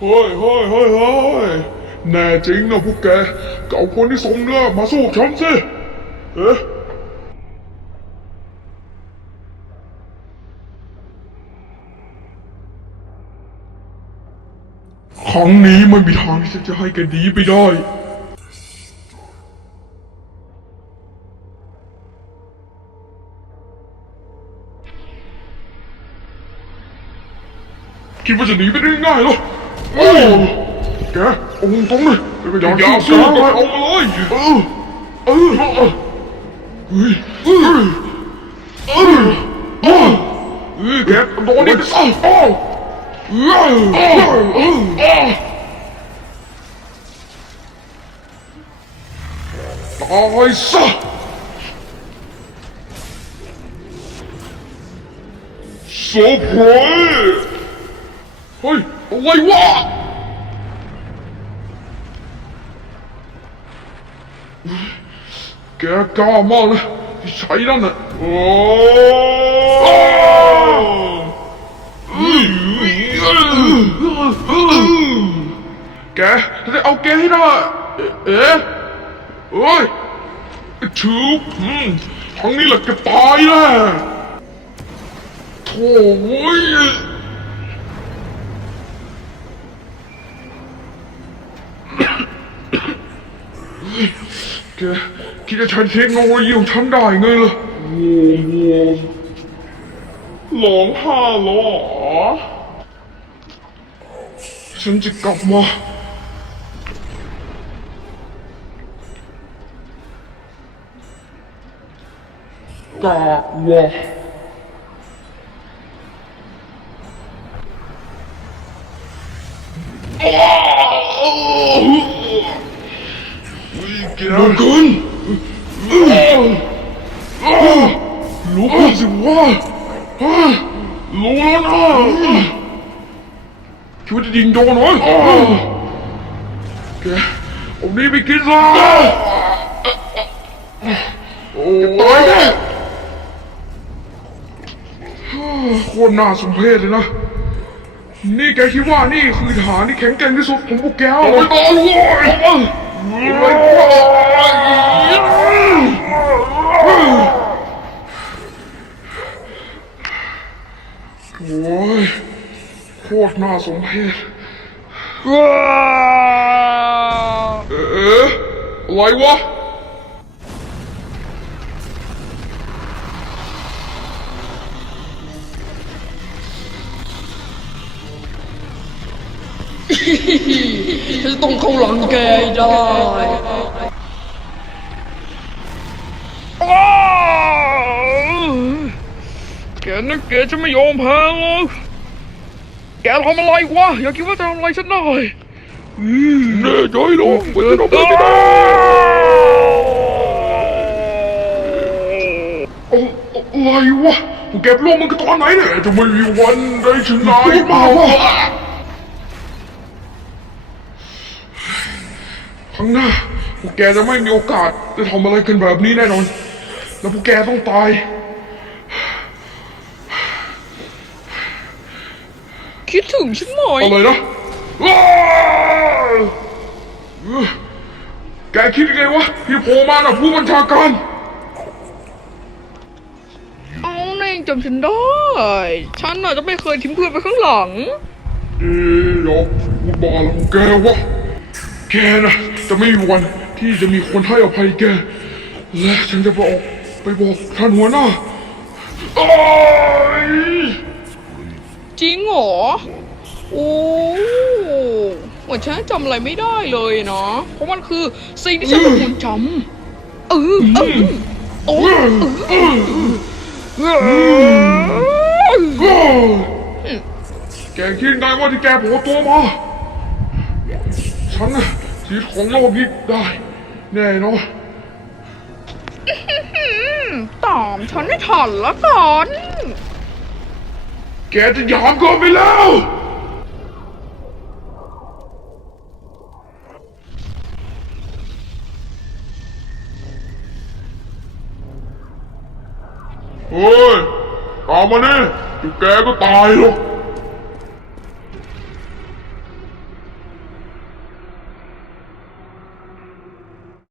เฮ้ยเฮ้ยเฮ้ยเฮ้ยแน่จริงนะพวกแกก็เอาคนที่สมเนื้อมาสู้ฉันสิเอ๊ะครั้งนี้ไม่มีทางที่ฉันจะให้แกหนีไปได้คิดว่าจะหนีไปได้ง่ายเหรอ โอ้แกเอาตรงๆเลยอย่าสู้กันเอามาเลยเออเออเออเฮ้ยเออเออเออเออแกโอ้ยวะแกกล้ามากเลยที่ใช้นั่นน่ะโอ้แกจะเอาแกให้ได้เอ๊ะเอ้ยชืบอืมครั้งนี้แหละแกตายแน่โถ่เว้ย แกคิดจะใช้เทคโนโลยีของฉันได้ไงล่ะโว้โว้หลงห้าเหรอ ฉันจะกลับมากากวะลุ กขึ้นลุกขึ้นสิวะรู้แล้วนะคิดว่าจะยิงโดนเหรอแกเอานี่ไปกินซะโอ้ยโคตรน่าสมเพชเลยนะ นี่แกคิดว่านี่คือฐานที่แข็งแกร่งที่สุดของพวกแกเหรอไม่ต้องเลย โอ้ยโคตรน่าสมเพชเอ๊ะอะไรวะ ฉันต้องเข้าหลังแกได้อ้าวแกนึกแกจะไม่ยอมแพ้หรอกแกทำอะไรวะ อย่าคิดว่าจะทำอะไรฉันได้แน่ใจหรอว่าจะทำอะไรได้อะไรวะพวกแกปลงมันกันตอนไหนเนี่ยจะไม่มีวันได้ชนะอีกเปล่า วะข้างหน้าพวกแกจะไม่มีโอกาสได้ทำอะไรกันแบบนี้แน่นอน แล้วพวกแกต้องตาย คิดถึงฉันหน่อย อะไรนะอ้าวแกคิดยังไงวะที่โผล่มาน่ะผู้บัญชาการ เอาแน่งจำฉันได้ ฉันน่ะจะไม่เคยทิ้งเพื่อนไปข้างหลัง เอ๊ะหรอพูดบ้าแล้วของแกวะแกนะ จะไม่มีวันที่จะมีคนให้อภัยแก และฉันจะไปออกไปบอกท่านหัวหน้าอ้ยจริงเหรอ โอ้เหมือนฉันจำอะไรไม่ได้เลยเนาะ เพราะมันคือสิ่งที่ฉันควรจำเออเออโอ้เอออ้าวแกคิดไงว่าที่แกโผล่ตัวมา ฉันน่ะ ชีวิตของโลกนี้ได้แน่นอนตามฉันให้ทันละกันแกจะหยามเกินไปแล้ว เฮ้ยตามมานี่เดี๋ยวแกก็ตายหรอก